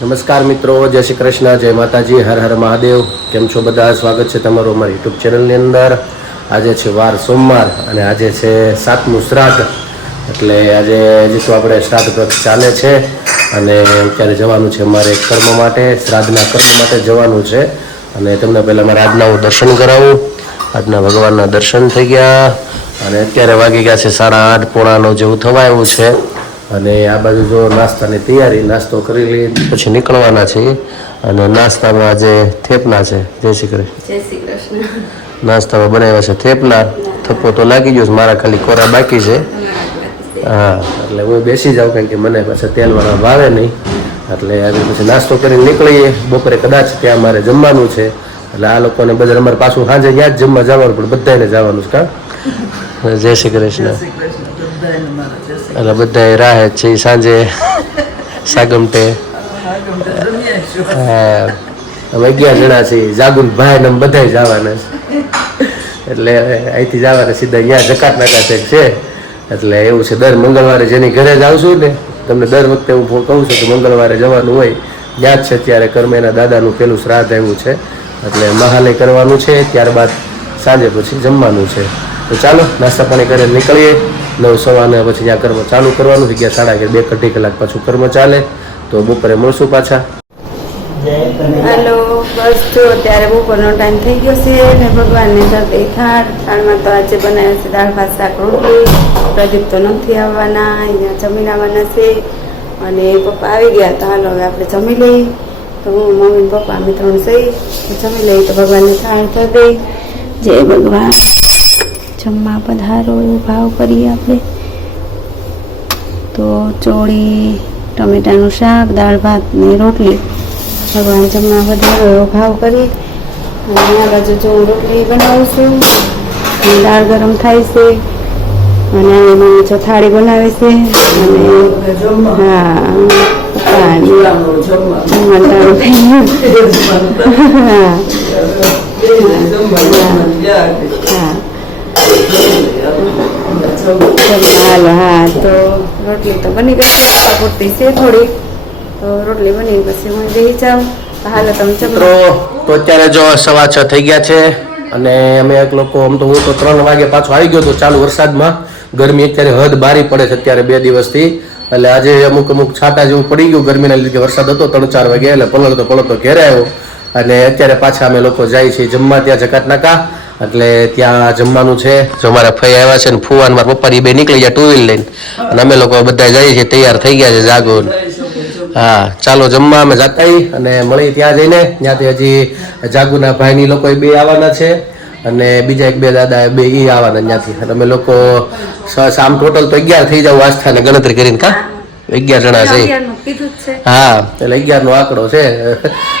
નમસ્કાર મિત્રો, જય શ્રી કૃષ્ણ, જય માતાજી, હર હર મહાદેવ. કેમ છો બધા? સ્વાગત છે તમારું અમારી યુટ્યુબ ચેનલની અંદર. આજે છે વાર સોમવાર અને આજે છે 7મું શ્રાદ્ધ. એટલે આજે હજી તો આપણે શ્રાદ્ધ વ્રત ચાલે છે અને અત્યારે જવાનું છે અમારે કર્મ માટે, શ્રાદ્ધના કર્મ માટે જવાનું છે. અને તમને પહેલાં મારે આજના હું દર્શન કરાવું. આજના ભગવાનના દર્શન થઈ ગયા અને અત્યારે વાગી ગયા છે 8:30 પોણા 9 જેવું થવા આવ્યું છે. અને આ બાજુ જો નાસ્તાની તૈયારી, નાસ્તો કરી લઈ પછી નીકળવાના છીએ. અને નાસ્તામાં આજે થેપલા છે. જય શ્રી કૃષ્ણ. નાસ્તામાં બનાવ્યા છે થેપલા. થપ્પો તો લાગી ગયો છે, મારા ખાલી કોરા બાકી છે. હા, એટલે હું બેસી જાઉં કારણ કે મને પાછા તેલવાળા ભાવે નહીં. એટલે આજે પછી નાસ્તો કરીને નીકળીએ. બપોરે કદાચ ત્યાં મારે જમવાનું છે. એટલે આ લોકોને બધા અમારે પાછું સાંજે ત્યાં જ જમવા જવાનું, પણ બધાને જવાનું છે. કા જય શ્રી કૃષ્ણ. એટલે બધા રાહે છે સાંજે સાગમટે. અમે 11 જણા છીએ. જાગુન ભાઈ ને બધા જવાના છે. એટલે અહીંથી જવાના સીધા અહીંયા જકાત નાકા છે. એટલે એવું છે, દર મંગળવારે જેની ઘરે જ આવશું ને, તમને દર વખતે હું કહું છું કે મંગળવારે જવાનું હોય. ત્યાં જ છે ત્યારે કર્મેના દાદાનું પેલું શ્રાદ્ધ આવ્યું છે. એટલે મહાલય કરવાનું છે, ત્યારબાદ સાંજે પછી જમવાનું છે. તો ચાલો નાસ્તા પાણી કરીને નીકળીએ. 9:15 પછી ત્યાં કર્મ ચાલુ કરવાનું. 11:30 2 કલાક પાછું કર્મ ચાલે. તો બપોરે મળશું પાછા. હેલો, બસ જો અત્યારે બપોરનો ટાઈમ થઈ ગયો છે ને ભગવાનને ચડતી થાળમાં તો આજે બનાવ્યા છે દાળ ભાત શાક રોટલી. પ્રદીપ તો નથી આવવાના, અહીંયા જમીન આવવાના છે. અને પપ્પા આવી ગયા તો હાલો હવે આપણે જમી લઈએ. તો હું મમ્મી પપ્પા અમે 3 સહી જમી લઈએ તો ભગવાનને થાળ કરી દઈ. જય ભગવાન. જમવા પધારો એવો ભાવ કરીએ આપણે. તો ચોળી, ટમેટાનું શાક, દાળ ભાત ને રોટલી. ભગવાન જમવા વધારો એવો ભાવ કરી. અને આ બાજુ જો હું રોટલી બનાવું છું, દાળ ગરમ થાય છે. અને મમ્મી જો થાળી બનાવે છે. અને હા, હાલો. હા, તો રોટલી તો બની ગઈ, પૂરતી છે થોડી. તો રોટલી બની પછી હું બેસી જાઉં. હાલો તમે મિત્રો, તો અત્યારે જો 6:15 થઈ ગયા છે. અને અમે એક લોકો આમ તો હું તો 3 વાગે પાછો આવી ગયો હતો ચાલુ વરસાદમાં. ગરમી અત્યારે હદ બારી પડે છે અત્યારે 2 દિવસથી. એટલે આજે અમુક છાંટા જેવું પડી ગયું ગરમીના લીધે. વરસાદ હતો 3-4 વાગે, એટલે પલળતો ઘેરે આવ્યો. અને અત્યારે પાછા અમે લોકો જાય છીએ જમવા ત્યાં જકાત નાકા. એટલે ત્યાં જમવાનું છે. જો મારા ફઈ આવ્યા છે ને ફુવાન મારા પપ્પાની બે નીકળી ગયા 2 વ્હીલ લઈને. અને અમે લોકો બધા જઈએ છીએ, તૈયાર થઈ ગયા છે જાગો. હા, ચાલો જમવા અમે જાતા અને મળી ત્યાં જઈને. ત્યાંથી હજી જાગુના ભાઈની લોકો બે આવવાના છે અને બીજા 1-2 દાદા બે એ આવવાના ત્યાંથી. અને અમે લોકો આમ ટોટલ તો 11 થઈ જાવ આસ્થાને ગણતરી કરીને. કા 11 જણા છે. હા, એટલે 11 નો આંકડો છે.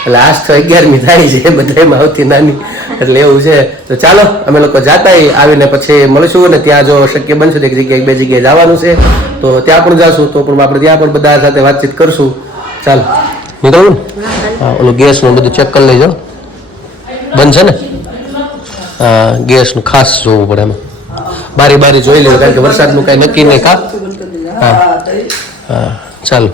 એટલે આસ્થા 11મી થાય છે બધામાં આવતી નાની. એટલે એવું છે. તો ચાલો અમે લોકો જાતા આવીને પછી મળીશું. ને ત્યાં જો શક્ય બનશે તો 1 જગ્યાએ 2 જગ્યાએ જવાનું છે, તો ત્યાં પણ જશું. તો પણ આપણે ત્યાં પણ બધા સાથે વાતચીત કરશું. ચાલો નીકળવું ને. હા, ઓલું ગેસનું બધું ચેક કરી લેજો. બંધ છે ને? હા, ગેસનું ખાસ જોવું પડે એમાં. બારી જોઈ લેવું કારણ કે વરસાદનું કાંઈ નક્કી નહીં. કા હા હા, ચાલો.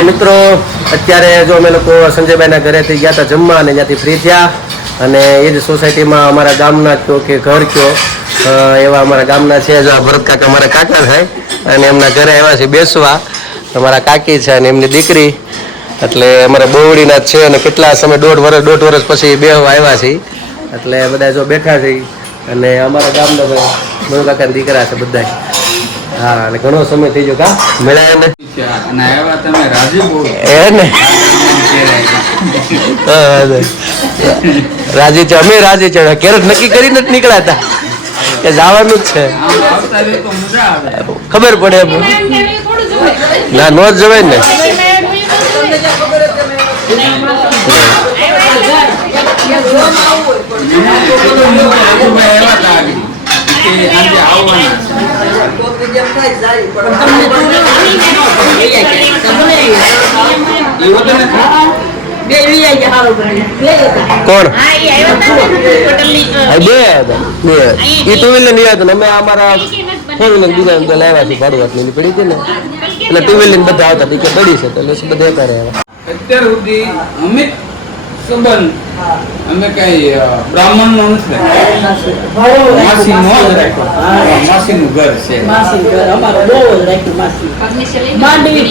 તો મિત્રો અત્યારે જો અમે લોકો સંજયભાઈના ઘરેથી ગયા હતા જમવા અને ત્યાંથી ફ્રી થયા. અને એ જ સોસાયટીમાં અમારા ગામના કયો કે ઘર કયો એવા અમારા ગામના છે. જો ભરત કાકા અમારા કાકા થાય અને એમના ઘરે આવ્યા છે બેસવા. અમારા કાકી છે અને એમની દીકરી, એટલે અમારે બોવડીના જ છે અને કેટલા સમય દોઢ વર્ષ પછી બેહવા આવ્યા છે, એટલે બધા જો બેઠા છે અને અમારા ગામના ભાઈ મનુ કાકાના દીકરા છે બધા. હા, અને ઘણો સમય થઈ ગયો કા મળ્યા ને અને આવ્યા તમે રાજી બહુ એ ને રાજી છે, અમે રાજી છે. કેરેટ નક્કી કરીને જ નીકળ્યા હતા કે જવાનું જ છે, આમ આવતા રહે તો મજા આવે. ખબર પડે એમ. ના, નો જ જવાય ને. કોણ બે એ ટુ વ્હીલર નહીં આવતું, અમે અમારા ફોર વ્હીલર બીજા લાવ્યા છે ભાડું આટલી પડી હતી ને, એટલે ટુ વ્હીલર બધા આવતા કે પડી છે તો એટલે બધા હતા રહ્યા. અત્યાર સુધી અમિત સંબંધ અમે કઈ બ્રાહ્મણ નો નથી માસી નો જ રાખ્યો. માસી નું ઘર છે. માંડવી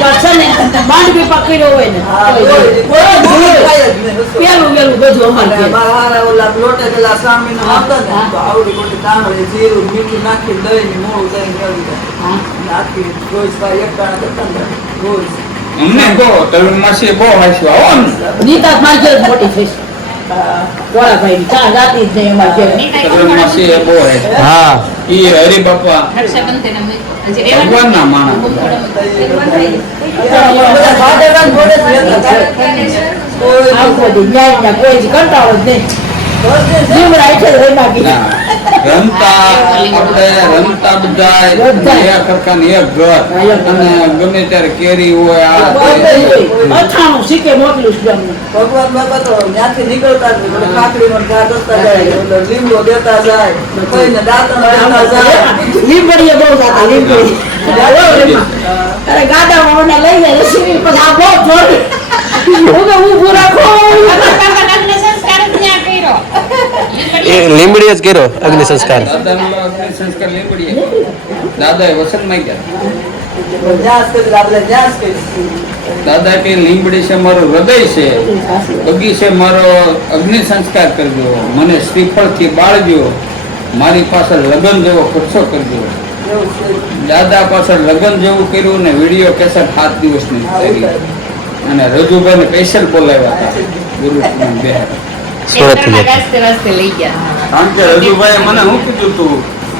પાક છે ને, માંડવી પાક કર્યો હોય ને પેલું પેલું બધું અમારે લોટે પેલા સામી નો આવતા ને તો આવડી મોટી તાંબડી જીરું મીઠું નાખી દહીં ને મોળું દહીં નાખી રોજ એક ટાણા કરતા ને રોજ અમને કહો તમે માસી બહુ હાસ્યું આવો ને નીતા મારી ઘેર મોટી થઈશ ગોળાભાઈ ની ચા જાતી જ નહીં અમારે ઘેર. તમે માસી બહુ હાસ્યું. હા, ઈ હરિબાપા ભગવાન ના માણસ. બધા ભાડેવાન જોડે જ રહેતા. આખો દી ન્યાય કોઈ જ કંટાળો જ નહીં. જીવડા છે રહી બાકી ના, રમતા આપણે રમતા બધા એક સરખા ને એક ઘર, અને ગમે ત્યારે કેરી હોય આ અથાણું શીખે મોકલું છું અમને. ભગવાન બાપા તો ત્યાંથી નીકળતા જ નહીં. કાકડીનો ઘા કરતા જાય, લીમડો દેતા જાય, કોઈને દાંતણ દેતા જાય. લીંબડીએ બહુ જાતા લીંબડી. અરે ગાડામાં મને લઈ જાય રસી પછી આ બહુ જોડી ઊભું રાખો. એ લીંબડી જ કર્યો અગ્નિ સંસ્કાર. દાદાનો અગ્નિ સંસ્કાર લીંબડીએ. દાદાએ વસંતમાં ગયા. ન્યાસ કરી આપણે ન્યાસ કરી. દાદા કે લીંબડી છે મારું હૃદય છે, બગી છે મારો અગ્નિ સંસ્કાર કરજો, મને શ્રીફળથી બાળજો, મારી પાછળ લગ્ન જેવો ખર્ચો કરજો. દાદા પાછળ લગ્ન જેવું કર્યું ને વિડીયો કેસેટ 7 દિવસની કરી અને રજુભાઈને સ્પેશિયલ બોલાવ્યા હતા ગુરુ બિહાર. કારણ કે રજુભાઈ મને શું કીધું તું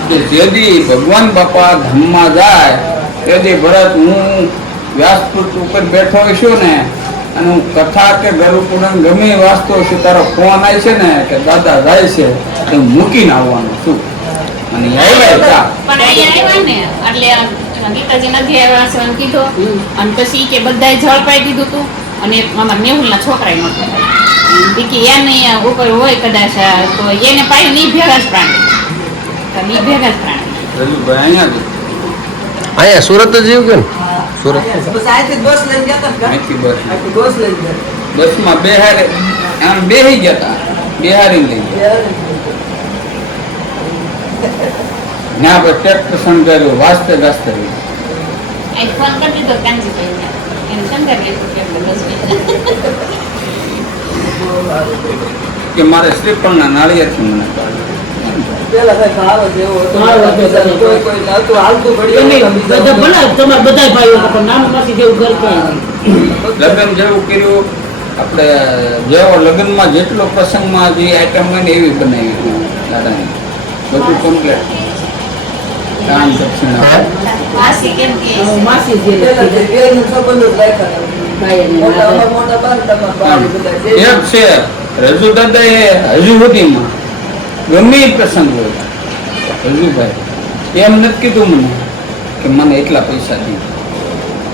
કે જેદી ભગવાન બાપા ધામમાં જાય તેથી ભરત હું વ્યાસપુટ ઉપર બેઠો છું ને અને હું કથા કે ગરુપુરાણ ગમે વાંચતો છું, તારો ફોન આવે છે ને કે દાદા જાય છે તો મૂકીને આવવાનું છું. અને આવ્યા પણ અહીંયા આવ્યા ને એટલે ગીતાજી નથી આવ્યા છે એમ કીધું, અને પછી કે બધાએ જળ પાઈ દીધું હતું અને અમારા મેહુલના છોકરાએ નહોતું કે એને ઉપર હોય કદાચ તો એને પાયું નહીં ભેગા જ પ્રાણી નહીં ભેગા જ પ્રાણી. રજુભાઈ અહીંયા સુરત જ જીવ કે ને સુરત. બસ અહીંથી બસ લઈને ગયા હતા ને. અહીંથી બસ અહીંથી બસ લઈને ગયા. બસમાં બેહારે આમ બેહી ગયા હતા, બેહારી લઈ ગયા. ના આપણે ટ્રેક્ટર સંગાર્યું વાસ્તે ગાસ્તે એ ફોન કરી દીધો કાંજીભાઈને, એને સંગારી આપ્યું કે આપણે બસ કે મારે શ્રીફળના નાળિયેરથી મને પાડે. પેલા કઈ ભાવ જ એવો હતો. ભાવ જ હતો. કોઈ નહોતું હાલતું ઘડીએ બધા ભલે તમારા બધા ભાઈઓ હતા પણ નાનું પાસે જેવું ઘર ક્યાંય લગ્ન જેવું કર્યું આપણે, જેવો લગ્નમાં જેટલો પ્રસંગમાં જે આઈટમ હોય ને એવી બનાવી દાદાની બધું કમ્પ્લીટ. દાન દક્ષિણા માસી કેમ કે માસી પેલા જે જે બેયનો સંબંધ જ રાખ્યા હતા. ભાઈ અને મોટા દાદા. અમારા મોટા બાર તમારા બાર બધા જે એક છે રજુ દાદા એ હજુ સુધીમાં ગમે એ પ્રસંગ હોય રજુભાઈ એમ નથી કીધું મને કે મને એટલા પૈસા દી,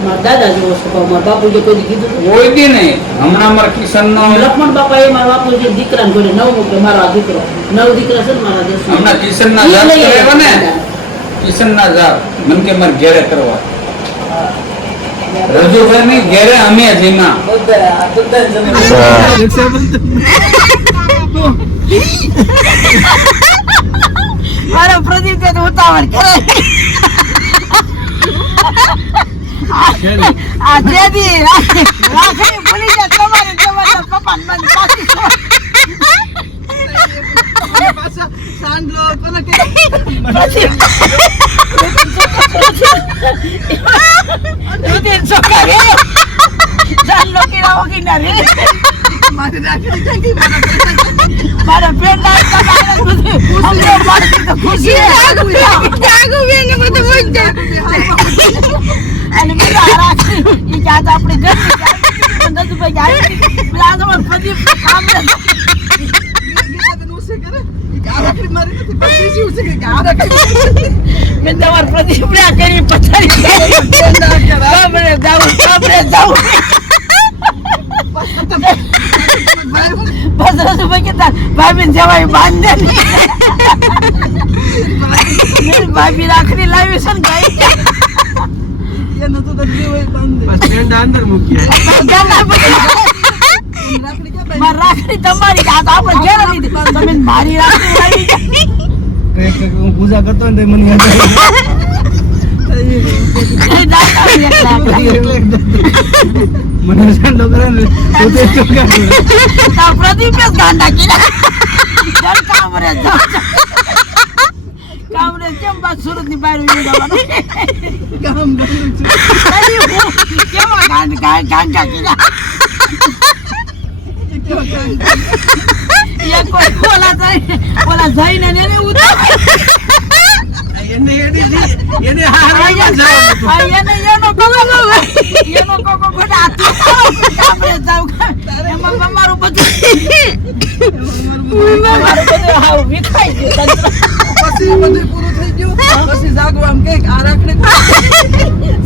મારા દાદા જેવો સ્વભાવ. મારા બાપુજી કોઈ દી કીધું કોઈ દી નહીં. હમણાં મારા કિશનનો લક્ષ્મણ બાપા એ મારા બાપુજી દીકરાને જોડે 9 મૂકે. મારો આ દીકરો 9 દીકરા છે ને મારા 10. હમણાં કિશનના જાપ કરાવ્યા ને, કિશનના જાપ મને કે મારે ઘેરે કરવા. રજુભાઈ ની ઘેરે અમે જીના બધા જમીન મારો પ્રદીપ ઉતાવળ કરે આ જેદી રાખડી ભૂલી જાય તમારા પપ્પા મને પાછી પાછા સાંડલો કોને કે પછી છોકરા રે સાંડલો કેવા વગી ના રે મારી રાખડી કાકી મારા ફ્રેન્ડ ના તમારે બધું અમને પાછી તો ખુશી જાગુ બેન બધું બોલ જાય અને બધા રાખડી ઈ જાત આપણે ઘર ની નતું ભાઈ આવી પેલા તો પ્રદીપ કામ ને ગીતા તને ઉસે કરે આ રાખડી મારી નથી પછી શું છે કે આ રાખડી મેં તમાર પ્રદીપ ને કરી પથારી કામરે જાવ બસ રસુભાઈ કેતા ભાભી જવાય બાંધે નહીં ભાભી રાખડી લાવી છે ને ગાઈ એનો તો દર્દી હોય બંધ રાખડી કે મારી રાખડી તમારી આ તો આપણે ઘેર લીધી તમે મારી રાખડી લાવી હું પૂજા કરતો ને મને યાદ મને સંડો કરે ને તો તે ચોકા પ્રદીપ ને ગાંડા કીધા કામરે જાવ કામરે કેમ બાદ સુરત ની બહાર ઉઈ જવાનું કામ કરું છું કેવા ગાંડા કીધા કોઈ ઓલા જઈને એને ઉતાર એને હારમાં જવાનું એનો કોકો ગોડા કામરે જાવ એમાં તમારું બધું હાવ વિખાઈ ગયું પછી બધું પૂરું થઈ ગયું પછી જાગવા આમ કે આ રાખડી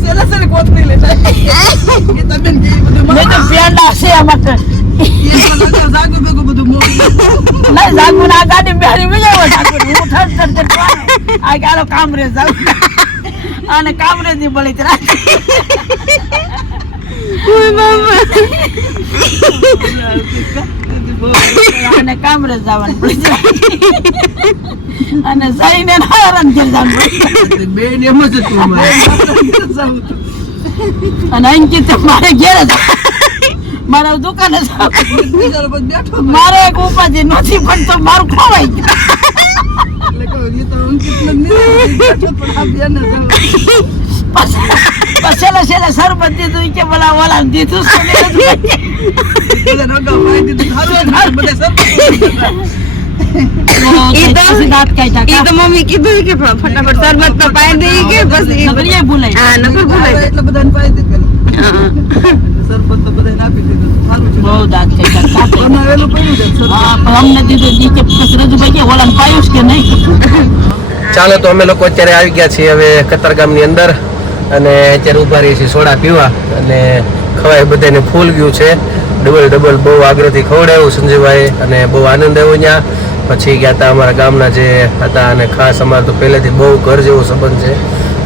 સેલા કોથળી લેતા કે તમે કે બધું મેં તો પ્યાંડા છે આમાં જાગો ભેગું બધું મોડું નહીં જાગવું ના ગાડી બેહારી વિજાવો જાગવું હું ઠર આ ગાલો કામરે જાવ અને કામરે ની બળી તરા અને કામરે જવાનું પડી અને જઈને નારાયણ ઘેર જવાનું બેન એમ જ હતું અને અંકિત મારે ઘેર જ મારા દુકાને બેઠો મારે એક ઉપાધિ નથી પણ તો મારું ખોવાઈ ગયું એટલે કહું એ તો અંકિત નથી બેઠો પણ આ બેન છેલ્લે શરબત દીધું કે બોલા ઓલા દીધું મમ્મી કીધું કે ફટાફટ શરબત તો પાઈ દઈ કે બસ નગરિયા ભૂલાય હા નકર ભૂલાય એટલે બધાને પાઈ દીધું સરપંચ તો બધાને આપી દીધું સારું છે બહુ દાંત કાઢ્યા બનાવેલું પડ્યું છે હા પણ અમને દીધું દી કે પછી રજુભાઈ કે ઓલાને પાયું કે નહીં ચાલો તો અમે લોકો અત્યારે આવી ગયા છીએ હવે કતારગામની અંદર અને અત્યારે ઉભા રહીએ છીએ સોડા પીવા અને ખવાય બધાને ફૂલ ગયું છે ડબલ બહુ આગ્રહથી ખવડાવ્યું સંજયભાઈ અને બહુ આનંદ આવ્યો ત્યાં પછી ગયા હતા અમારા ગામના જે હતા અને ખાસ અમારે તો પહેલેથી બહુ ઘર જેવો સંબંધ છે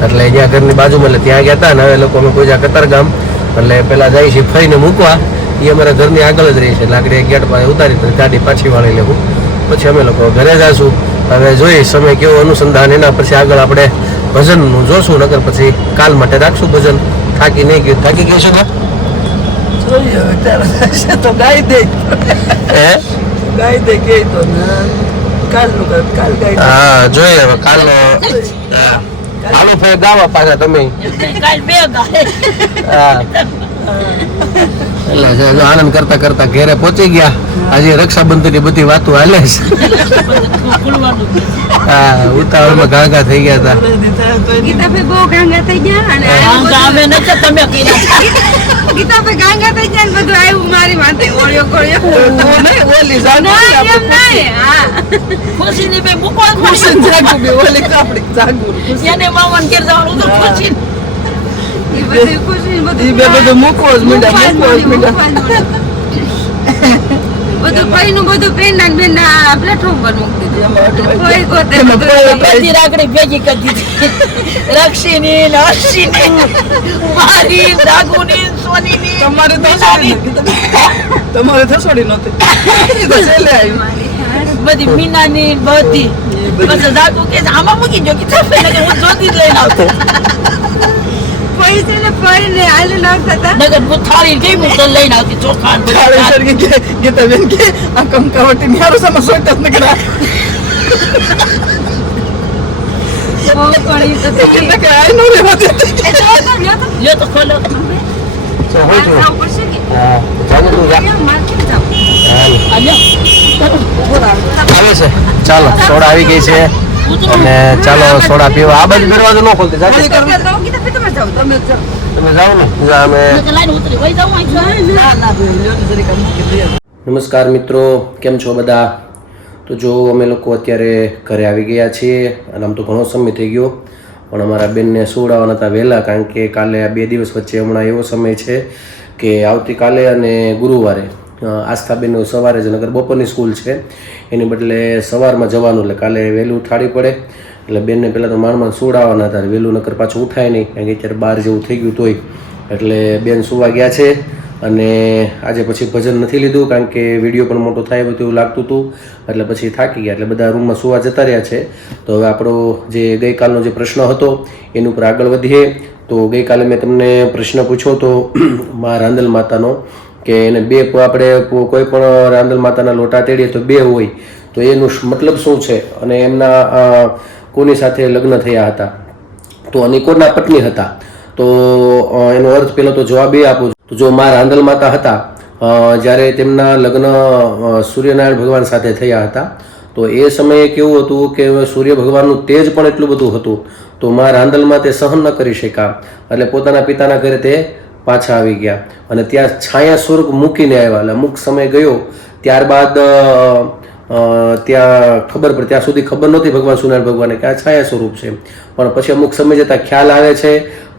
એટલે અહીંયા ઘરની બાજુમાં એટલે ત્યાં ગયા હતા અને હવે લોકો અમે કોઈ કતારગામ એટલે પહેલાં જાય છે ફરીને મૂકવા એ અમારા ઘરની આગળ જ રહી છે લાકડી ગેટ પાસે ઉતારી ગાડી પાછી વાળી લેવું પછી અમે લોકો ઘરે જઈશું હવે જોઈએ સમય કેવો અનુસંધાન એના પછી આગળ આપણે ભજનનું જોશું નકર પછી કાલ માટે રાખશું ભજન થાકી ગયું છે ને જોઈએ હવે ત્યારે તો ગાઈ દે હે ગાઈ દે કે તો કાલનું કાલ ગાઈ દે હા જોઈએ હવે કાલનો હાલો ફેર ગાવા પાછા તમે કાલ બે ગાય હા એટલે જો આનંદ કરતા કરતા ઘેરે પહોંચી ગયા આજે રક્ષાબંધનની બધી વાતો હાલે છે હા ઉતાવળમાં ગાગા થઈ ગયા હતા ગીતાભાઈ બહુ ગાંગા થઈ ગયા અને આવે નથી તમે કીધા ગીતાભાઈ ગાંગા થઈ ગયા ને બધું આવ્યું મારી માથે ઓળ્યો કોળ્યો ઓલી ના એમ નહીં હા ખુશીની બે મૂકવા જ ખુશી જાગું બે ઓલી કાપડી જાગું પડશે એને મામાને ઘેર જવાનું તો ખુશી એ બધી ખુશી ઈ બધું બે બધું મૂકવો જ મીંડા બધું ભાઈનું બધું પેંડા ને બેંડા પ્લેટફોર્મ પર મૂકી દીધું કોઈ ગોતે બધી રાખડી ભેગી કરી દીધી રક્ષીની ને હર્ષીની મારી દાગુની સોનીની તમારે તો તમારે થસોડી નહોતી ઈ તો છેલ્લે આવી બધી મીનાની બધી બસ દાગુ કે આમાં મૂકી જો કે હું જોતી જ લઈને આવતો પૈસે ને પૈને આલે નાખતા હતા નગર હું થાળી ગઈ હું તો લઈને આવતી ચોખા ને બધું. થાળી સળગી કે ગીતાબેન કે આ કંકાવટી ન્યારો સમા સોચતા જ ન કરા બહુ પડી તો એટલે કે આઈ નો લેવા દે લ્યો તો ખોલો. આવે છે ચાલો સોડા આવી ગઈ છે અને ચાલો સોડા પીવા આ બાજુ દરવાજો ન ખોલતી જાતે તમે જાઓ ને અમે લાઈન ઉતરી વઈ જાઉં અહીંથી. ના ના ભાઈ લ્યો ને જરીક મૂકી દે નમસ્કાર મિત્રો, કેમ છો બધા? તો જો અમે લોકો અત્યારે ઘરે આવી ગયા છીએ અને આમ તો ઘણો સમય થઈ ગયો, પણ અમારા બેનને સુવડાવવાના હતા વહેલા, કારણ કે કાલે આ 2 દિવસ વચ્ચે હમણાં એવો સમય છે કે આવતીકાલે અને ગુરુવારે આસ્થાબેનનું સવારે જ નગર બપોરની સ્કૂલ છે, એની બદલે સવારમાં જવાનું, એટલે કાલે વહેલું ઉઠાડી પડે. એટલે બેનને પહેલાં તો માંડ સુવડાવવાના હતા, વહેલું નકર પાછું ઉઠાય નહીં, કારણ કે અત્યારે 12 જેવું થઈ ગયું તોય. એટલે બેન સુવા ગયા છે અને આજે પછી ભજન નથી લીધું, કારણ કે વિડીયો પણ મોટો થાય એવું લાગતું હતું, એટલે પછી થાકી ગયા, એટલે બધા રૂમમાં સુવા જતા રહ્યા છે. તો હવે આપણો જે ગઈકાલનો જે પ્રશ્ન હતો એની ઉપર આગળ વધીએ. તો ગઈકાલે મેં તમને પ્રશ્ન પૂછ્યો હતો મા રાંદલ માતાનો, કે એને 2 આપણે કોઈ પણ રાંદલ માતાના લોટા તેડીએ તો 2 હોય, તો એનું મતલબ શું છે, અને એમના કોની સાથે લગ્ન થયા હતા, તો અને કોના પત્ની હતા. તો એનો અર્થ પહેલો તો જવાબ એ આપું. તો જો મા રાંદલ માતા હતા, જ્યારે તેમના લગ્ન સૂર્યનારાયણ ભગવાન સાથે થયા હતા, તો એ સમયે કેવું હતું કે સૂર્ય ભગવાનનું તેજ પણ એટલું બધું હતું, તો મા રાંદલમાં તે સહન ન કરી શક્યા, એટલે પોતાના પિતાના ઘરે તે પાછા આવી ગયા અને ત્યાં છાયા સ્વરૂપ મૂકીને આવ્યા. એટલે અમુક સમય ગયો ત્યારબાદ ત્યાં ખબર પડે, ત્યાં સુધી ખબર નહોતી ભગવાન સૂર્યનારાયણ ભગવાને કે આ છાયા સ્વરૂપ છે, પણ પછી અમુક સમય જતાં ખ્યાલ આવે છે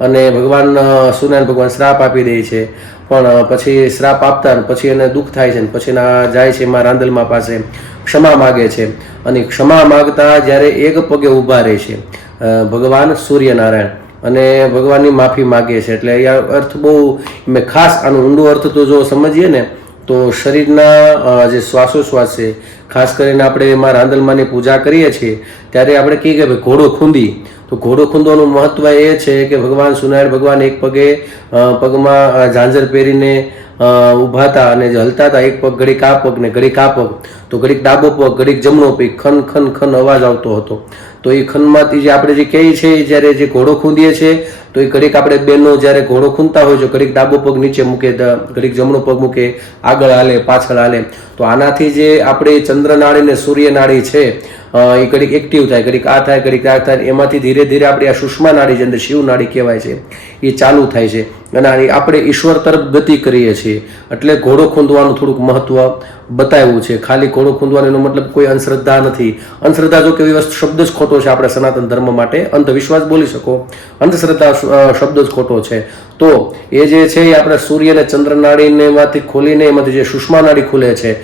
અને ભગવાન સૂર્યનારાયણ ભગવાન શ્રાપ આપી દે છે. પણ પછી શ્રાપ આપતા પછી એને દુઃખ થાય છે, પછી જાય છે મા રાંદલમા પાસે, ક્ષમા માગે છે, અને ક્ષમા માગતા જ્યારે એક પગે ઊભા રહે છે ભગવાન સૂર્યનારાયણ અને ભગવાનની માફી માગે છે. એટલે એ અર્થ બહુ મેં ખાસ આનો ઊંડો અર્થ તો જો સમજીએ ને તો શરીરના જે શ્વાસોશ્વાસ છે, ખાસ કરીને આપણે એમાં રાંદલમાની પૂજા કરીએ છીએ ત્યારે આપણે કહીએ કે ભાઈ ઘોડો ખૂંદી, તો ઘોડો ખૂંદવાનું મહત્વ એ છે કે ભગવાન સૂર્યનારાયણ ભગવાન એક પગે પગમાં ઝાંઝર પહેરીને ઊભા હતા અને જે હલતા હતા, એક પગ ઘડીક આ પગ ને ઘડીક આ પગ, તો ઘડીક ડાબો પગ ઘડીક જમણો પગ, ખન ખન ખન અવાજ આવતો હતો. તો એ ખનમાંથી જે આપણે જે કહીએ છીએ જ્યારે જે ઘોડો ખૂંદીએ છીએ, તો એ ઘડીક આપણે બેનો જ્યારે ઘોડો ખૂંદતા હોય છે, ઘડીક ડાબો પગ નીચે મૂકે, ઘડીક જમણો પગ મૂકે, આગળ હાલે પાછળ હાલે, તો આનાથી જે આપણે ચંદ્રનાળી ને સૂર્યનાળી છે એ ઘડીક એક્ટિવ થાય, ઘડીક આ થાય ઘડીક આ થાય, એમાંથી ધીરે ધીરે આપણી આ સુષ્મા નાડી જે અંદર શિવ નાડી કહેવાય છે એ ચાલુ થાય છે અને આપણે ઈશ્વર તરફ ગતિ કરીએ છીએ. એટલે ઘોડો ખૂંદવાનું થોડુંક મહત્વ બતાવ્યું છે. ખાલી ઘોડો ખૂંદવાનો મતલબ કોઈ અંધશ્રદ્ધા નથી. અંધશ્રદ્ધા જો કે શબ્દ જ ખોટો છે આપણા સનાતન ધર્મ માટે, અંધવિશ્વાસ બોલી શકો, અંધશ્રદ્ધા શબ્દ જ ખોટો છે. તો એ જે છે એ આપણે સૂર્ય અને ચંદ્ર નાડીને માંથી ખોલીને એમાંથી જે સુષ્મા નાડી ખુલે છે,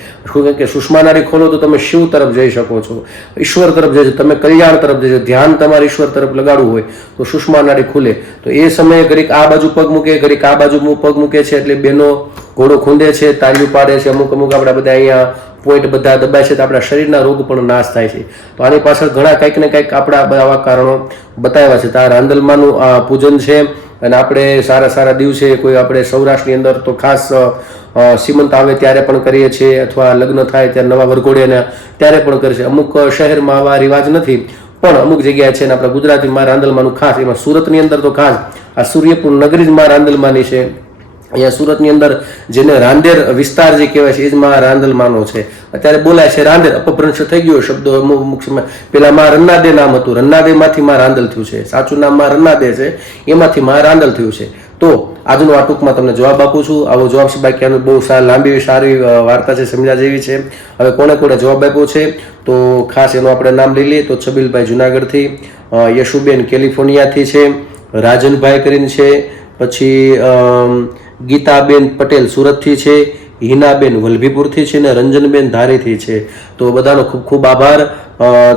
કે સુષ્મા નાડી ખોલો તો તમે શિવ તરફ જઈ શકો છો, ઈશ્વર તરફ જજો, તમે કલ્યાણ તરફ જજો, ધ્યાન તમારે ઈશ્વર તરફ લગાડવું હોય તો સુષ્મા નાડી ખુલે. તો એ સમયે ઘડીક આ બાજુ પગ મૂકે, ઘડીક આ બાજુ પગ મૂકે છે, એટલે બેનો ઘોડો ખૂંદે છે, તાળીઓ પાડે છે, અમુક આપણે બધા અહીંયા પોઈન્ટ બધા દબાય છે, તો આપણા શરીરના રોગ પણ નાશ થાય છે. તો આની પાછળ ઘણા કંઈક ને કંઈક આપણા આવા કારણો બતાવ્યા છે. તો આ રાંદલમાનું પૂજન છે અને આપણે સારા સારા દિવસે કોઈ આપણે સૌરાષ્ટ્રની અંદર તો ખાસ સીમંત આવે ત્યારે પણ કરીએ છીએ, અથવા લગ્ન થાય ત્યારે નવા વરઘોડે ત્યારે પણ કરીએ છીએ. અમુક શહેરમાં આવા રિવાજ નથી, પણ અમુક જગ્યાએ છે ને આપણા ગુજરાતીમાં રાંદલમાનું ખાસ, એમાં સુરતની અંદર તો ખાસ આ સૂર્યપુર નગરી જ માં રાંદલમાની છે. અહીંયા સુરતની અંદર જેને રાંદેર વિસ્તાર જે કહેવાય છે એ જ માં રાંદલમાનો છે. અત્યારે બોલાય છે રાંદેર, અપભ્રંશ થઈ ગયો શબ્દો અમુક સમય પેલા માં રન્નાદે નામ હતું, રન્નાદે માંથી માં રાંદલ થયું છે, સાચું નામ માં રન્નાદે છે, એમાંથી માં રાંદલ થયું છે. તો આજનો આ ટૂંકમાં તમને જવાબ આપું છું. આવો જવાબ છે, બાકી આનું બહુ લાંબી સારી વાર્તા છે, સમજા જેવી છે. હવે કોને કોને જવાબ આપ્યો છે તો ખાસ એનું આપણે નામ લઈ લઈએ. તો છબીલભાઈ જુનાગઢથી, યશુબેન કેલિફોર્નિયાથી છે, રાજનભાઈ કરીને છે, પછી ગીતાબેન પટેલ સુરતથી છે, હિનાબેન વલભીપુરથી છે ને રંજનબેન ધારીથી છે. તો બધાનો ખૂબ ખૂબ આભાર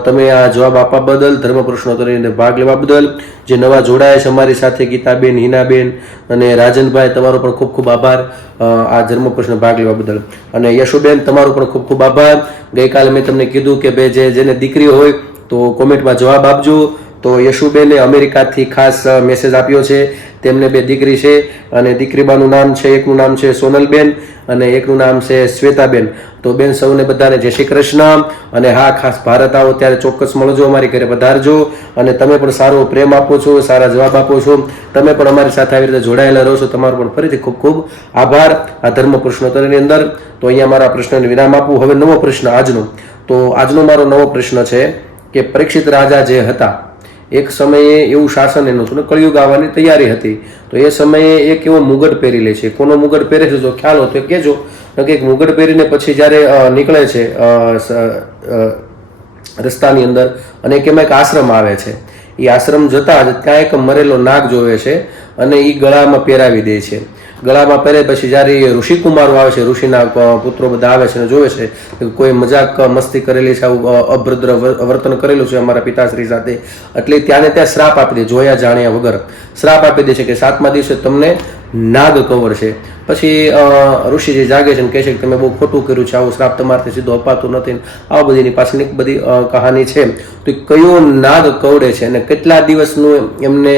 તમે આ જવાબ આપવા બદલ, ધર્મ પ્રશ્નોત્તરીને ભાગ લેવા બદલ. જે નવા જોડાયા છે અમારી સાથે ગીતાબેન, હિનાબેન અને રાજનભાઈ, તમારો પણ ખૂબ ખૂબ આભાર આ ધર્મ પ્રશ્ન ભાગ લેવા બદલ. અને યશુબેન તમારો પણ ખૂબ ખૂબ આભાર. ગઈકાલે મેં તમને કીધું કે ભાઈ જેને દીકરી હોય તો કોમેન્ટમાં જવાબ આપજો. તો યશુબેને અમેરિકાથી ખાસ મેસેજ આપ્યો છે. તેમને 2 દીકરી છે અને દીકરીબાનું નામ છે, એકનું નામ છે સોનલબેન અને એકનું નામ છે શ્વેતાબેન. તો બેન સૌને બધાને જય શ્રી કૃષ્ણ. અને હા, ખાસ ભારત આવો ત્યારે ચોક્કસ મળજો, અમારી ઘરે પધારજો. અને તમે પણ સારો પ્રેમ આપો છો, સારા જવાબ આપો છો, તમે પણ અમારી સાથે આવી રીતે જોડાયેલા રહો છો. તમારો પણ ફરીથી ખૂબ ખૂબ આભાર આ ધર્મ પ્રશ્નોત્તરીની અંદર. તો અહીંયા મારા પ્રશ્નને વિરામ આપું. હવે નવો પ્રશ્ન આજનો. તો આજનો મારો નવો પ્રશ્ન છે કે પરીક્ષિત રાજા જે હતા, એક સમયે એવું શાસન એનું હતું ને કળિયુગ આવવાની તૈયારી હતી. તો એ સમયે એક એવો મુગટ પહેરી લે છે. કોનો મુગટ પહેરે છે જો ખ્યાલ હોય તો કહેજો. કે એક મુગટ પહેરીને પછી જ્યારે નીકળે છે રસ્તાની અંદર અને એમાં એક આશ્રમ આવે છે. એ આશ્રમ જતા જ ત્યાં એક મરેલો નાગ જોવે છે અને એ ગળામાં પહેરાવી દે છે. ગળામાં પહેરે પછી જ્યારે ઋષિકુમારો આવે છે, ઋષિના પુત્રો બધા આવે છે અને જોવે છે કે કોઈ મજાક મસ્તી કરેલી છે, આવું અભદ્ર વર્તન કરેલું છે અમારા પિતાશ્રી સાથે, એટલે ત્યાં શ્રાપ આપી દે, જોયા જાણ્યા વગર શ્રાપ આપી દે છે કે 7મા દિવસે તમને નાગ કવરશે. પછી ઋષિજી જાગે છે અને કહે છે કે તમે બહુ ખોટું કર્યું છે, આવો શ્રાપ તમારાથી સીધો અપાતો નથી. આ બધીની પાછળની બધી કહાની છે. તો કયો નાગ કવડે છે અને કેટલા દિવસનું એમને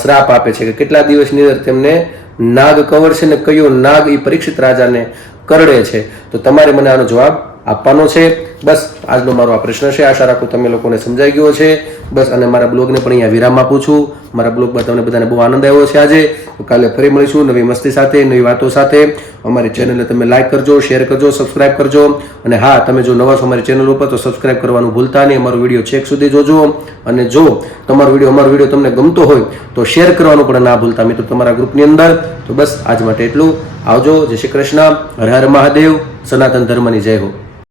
શ્રાપ આપે છે, કે કેટલા દિવસની અંદર તેમને નાગ કવર છે ને કયો નાગ એ પરીક્ષિત રાજાને કરડે છે. તો તમારે મને આનો જવાબ આપવાનો છે. બસ આજનો મારો આ પ્રશ્ન છે. આશા રાખું તમે લોકોને સમજાઈ ગયો છે. બસ અને મારા બ્લોગને પણ અહીંયા વિરામ આપું છું. મારા બ્લોગમાં તમને બધાને બહુ આનંદ આવ્યો છે આજે. તો કાલે ફરી મળીશું નવી મસ્તી સાથે, નવી વાતો સાથે. અમારી ચેનલને તમે લાઈક કરજો, શેર કરજો, સબસ્ક્રાઇબ કરજો. અને હા, તમે જો નવા છો અમારી ચેનલ ઉપર તો સબસ્ક્રાઇબ કરવાનું ભૂલતા નહીં. અમારો વિડીયો છેક સુધી જોજો. અને જો અમારો વિડીયો તમને ગમતો હોય તો શેર કરવાનું પણ ના ભૂલતા મિત્રો તમારા ગ્રુપની અંદર. તો બસ આજ માટે એટલું. આવજો. જય શ્રી કૃષ્ણ. હર હર મહાદેવ. સનાતન ધર્મની જય હો.